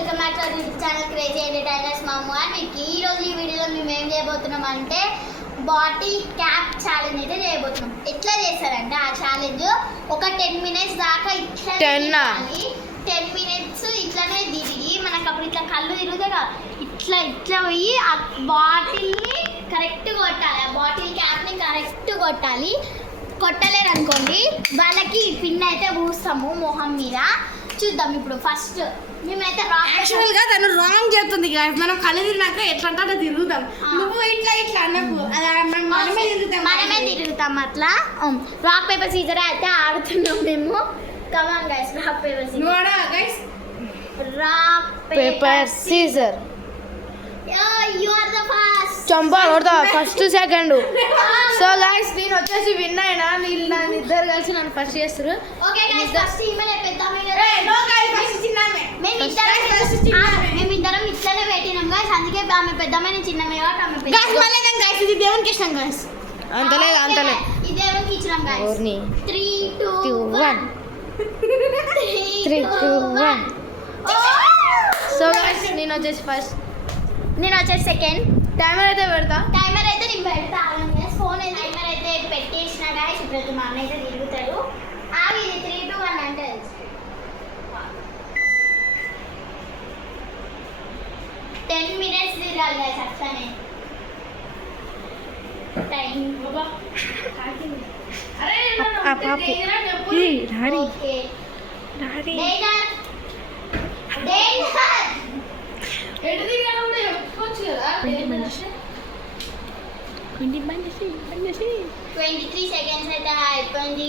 Welcome back to our YouTube channel crazy entertainers మాము. మీకు ఈ రోజు ఈ వీడియోలో మేము ఏం చేయబోతున్నాం అంటే బాటిల్ క్యాప్ ఛాలెంజ్ అయితే చేయబోతున్నాం. ఎట్లా చేస్తారంటే ఆ ఛాలెంజ్ ఒక 10 minutes దాకా ఇట్లా 10 minutes ఇట్లానే తిరిగి మనకు అప్పుడు ఇట్లా కళ్ళు తిరుగుతాయి కదా, ఇట్లా పోయి ఆ బాటిల్ని కరెక్ట్ కొట్టాలి. ఆ బాటిల్ క్యాప్ని కరెక్ట్ కొట్టాలి. కొట్టలేరు అనుకోండి వాళ్ళకి పిన్ అయితే పూస్తాము మొహం మీద. చూద్దాం ఇప్పుడు. ఫస్ట్ మేమైతే యాక్చువల్గా తను రాంగ్ చెప్తుంది. మనం కళ్ళు తిరిగినాక ఎట్లా అంటే తిరుగుతాం. నువ్వు ఇట్లా అన్నకు మనమే తిరుగుతాం. అట్లా రాక్ పేపర్ సీజర్ అయితే ఆడుతున్నాం మేము. Come on guys, rock paper scissor. Rock paper scissor you are the first. చంపా కొడతా ఫస్ట్ సెకండ్. సో గైస్ నేను వచ్చేసి విన్ అయినా. వీళ్ళు నన్ను ఇద్దరు కలిసి నన్ను ఫస్ట్ చేస్తారు. ఓకే గైస్, ఫస్ట్ ఈమెనే పెద్దమే. మేమిద్దరం ఇట్లనే పెట్టినాం గైస్, అందుకే ఆమె పెద్దమైన చిన్నమే కాబట్టి ఆమె పెద్ద. గైస్ ఇది దేవునికి ఇష్టం గైస్. అంతలే ఈ దేవునికి ఇచ్చినాం గైస్. 3 2 1 3 2 1. సో గైస్ నేను వచ్చేసి ఫస్ట్, నేను వచ్చేసి సెకండ్. టైమర్ అయితే పెడతా. టైమర్ అయితే నేను పెడతా. ఫోన్ టైమర్ అయితే పెట్టేసిన గైస్. ఇప్పుడు మా అన్న అయితే తిరుగుతాడు. ఆగి 3 2 1 అంటే 10 minutes తిరగాలి గైస్. అట్లనే టైం ఓకే. 23 seconds అయితే అయిపోయింది.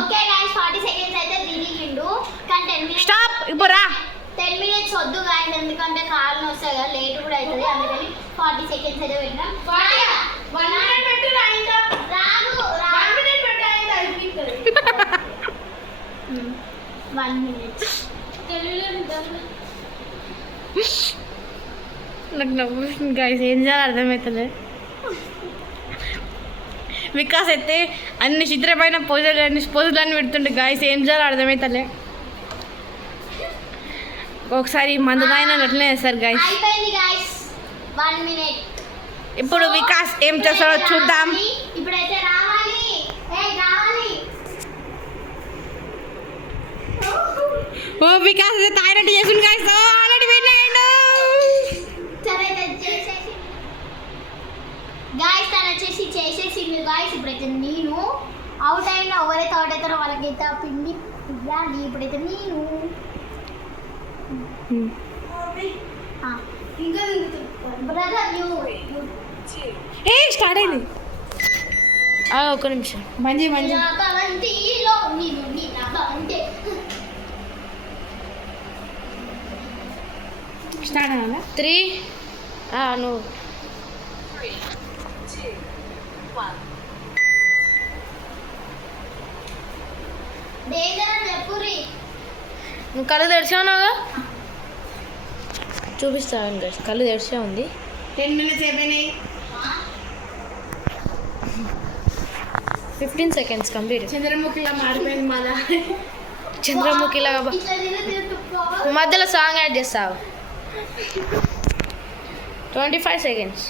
ఓకే గైస్ 40 seconds అయితే తిరిగిండు. కానీ 10 minutes స్టాప్. ఇప్పుడు రా. 10 minutes వద్దు గాయస్, ఎందుకంటే కాళ్ళు వస్తాయి కదా, లేట్ కూడా అవుతుంది. అందుకని 40 seconds అయితే పెట్టినాం. 1 minute పెట్టు. రాదు 1 minute. నాకు నవ్వుతుంది గైస్. ఏం చేయాలి అర్థమవుతుంది. వికాస్ అయితే అన్ని చిత్రమైన పోజులన్నీ పెడుతుండే గైస్. ఏం చేయాలి అర్థమవుతలే. ఒకసారి మందుగాయన అట్లనే చేస్తారు గైస్. అయిపోయింది గైస్ 1 minute. ఇప్పుడు వికాస్ ఏం చేస్తాడో చూద్దాం. ఇప్పుడైతే రావాలి. రావాలి. ఓ వికాస్ అయితే తాగినట్టు చేసిండు గైస్. ఆల్రెడీ విన్ అయ్యాడు. సరే చేసేసి గైస్, తను వచ్చేసి చేసేసింది గైస్. ఇప్పుడైతే నేను అవుట్ అయినా ఎవరైతే అవుట్ అవుతారో వాళ్ళకైతే ఆ పిండి ఇవ్వాలి. ఇప్పుడైతే నేను బ్రదర్ స్టార్ట్ అయింది. ఒక్క నిమిషం. మంచి స్టార్ట్ అవ్వాలా? 3 నువ్వు నువ్వు కళ్ళు తెరిచావునాగా చూపిస్తాను గైస్. కళ్ళు తెరిచే ఉంది. 10 minutes అయిపోయినాయి. 15 seconds కంప్లీట్. చంద్రముఖిలా మారిపోయింది. మళ్ళా చంద్రముఖిలాగా మధ్యలో సాంగ్ యాడ్ చేస్తావు. 25 seconds.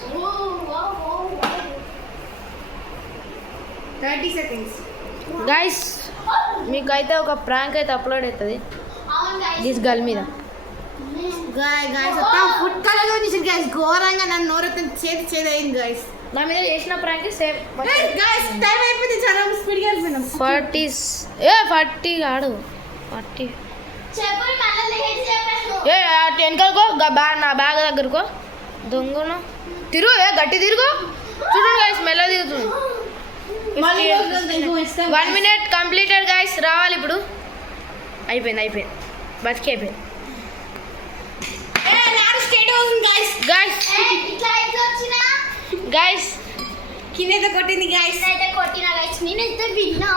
30 seconds. గైస్ మీకు అయితే ఒక ప్రాంక్ అయితే అప్లోడ్ అవుతుంది దిస్ గర్ల్ మీద. ఫుడ్ కలర్ వచ్చేసి గైస్ ఘోరంగా నన్ను నోరెత్తి చేతి అయింది గైస్. నా మీద చేసిన ప్రాంక్ సేమ్ గైస్. టైం అయిపోయింది. చాలా స్పీడ్గా వెళ్ళిపోయినాం. 40 కాడు 40. వెనకలుకో నా బ్యాగ్ దగ్గరకో. దొంగను తిరుగు. గట్టి తిరుగు. చూడండి గైస్ మెల్ల తిరుగుతుంది. 1 minute కంప్లీటెడ్ గైస్. రావాలి ఇప్పుడు. అయిపోయింది. బతికి అయిపోయింది గైస్. కిందైతే కొట్టింది గైస్.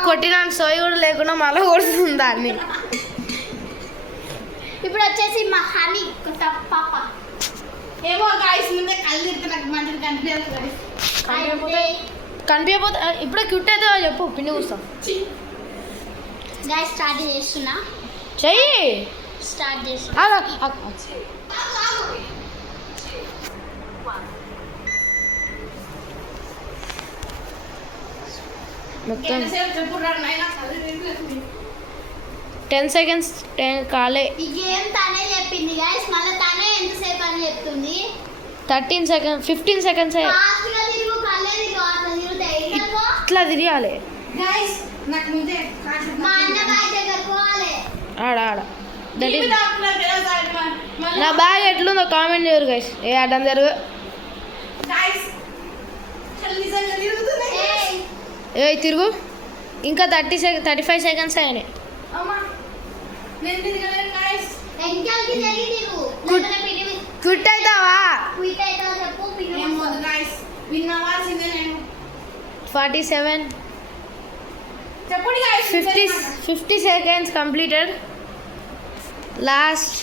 కొట్టిన సోయి కూడా లేకుండా మళ్ళీ కొడుతుంది దాన్ని. ఇప్పుడు ఇప్పుడు వచ్చేసి మా హనీ పాప ఏమో గాయస్ ముందే కళ్ళు తిరిగితే నాకు మంచిగా కనిపించదు గాయస్. కనిపించకపోతే ఇప్పుడే క్యూట్ అయితే చెప్పు పిన్ని కూస్తాం. గైస్ స్టార్ట్ చేస్తున్నా. చెయ్యి స్టార్ట్ చేస్తున్నా. మొత్తం ఎంతసేపు చెప్పురా నాయనా కళ్ళు తిరిగి 10 సెకండ్స్ కాలే. ఈ గేమ్ తనే చెప్పింది గైస్, మళ్ళీ తనే ఎంతసేపు అని చెప్తుంది. 13 సెకండ్స్ 15 సెకండ్స్ ఫాస్ట్గా తిరుగు, కళ్ళే తిరుగు, అట్లా తిరుగుతాయి. ఇట్లా తిరగాలి. గాయస్ నాకు ముందే కాదు మా అన్న బాయ్ దగ్గరకు పోవాలి. ఆడ ఆడ దట్ టీవీ ఈస్ డాక్టర్ తెలుసాడు మళ్ళీ నా బ్యాగ్ ఎట్లుందో కామెంట్ చేయరు గైస్. ఏ అడ్డం జరుగు. గాయస్ కళ్ళు నిజంగా తిరుగుతున్నాయి. ఏయ్, ఏ తిరుగు. ఇంకా 35 సెకండ్స్ అయినాయి. అమ్మా నేను తిరగలేను గాయస్. వెనకాలకి జరిగి తిరుగు. Good. లేకపోతే పిన్ని క్విట్ అవుతావా? క్విట్ అవుతావు చెప్పు. పిన్ని ఏం వద్దు గాయస్, విన్నవాల్సిందే నేను. 47 చెప్పండి guys. 50 seconds completed. Last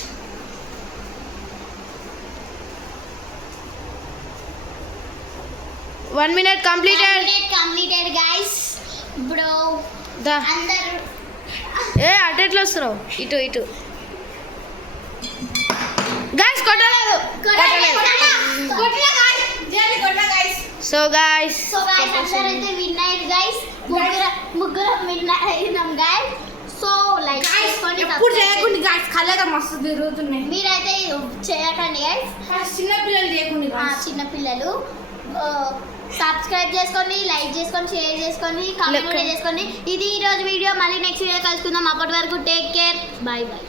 1 minute completed. Completed guys. Bro దా అందరూ ఏ అటు ఎట్లా వస్తున్నావు? ఇటు ఇటు గైస్ కొట్టలేదు. సో గైస్ సో గైస్ అందరైతే విన్ అయ్యారు గైస్. ముగ్గురు విన్ అయినాం గైస్. సో లైక్ చేసుకోండి, ఎప్పుడు చేయకండి గాయస్, కళ్ళగా మస్తు తిరుగుతున్నాయి. మీరైతే చేయకండి గైస్. చిన్న పిల్లలు చేయకండి చిన్న పిల్లలు సబ్స్క్రైబ్ చేసుకోండి, లైక్ చేసుకోండి, షేర్ చేసుకోండి, కామెంట్ కూడా చేసుకోండి. ఇది ఈరోజు వీడియో. మళ్ళీ నెక్స్ట్ వీడియో కలుసుకుందాం. అప్పటి వరకు టేక్ కేర్, బాయ్ బాయ్.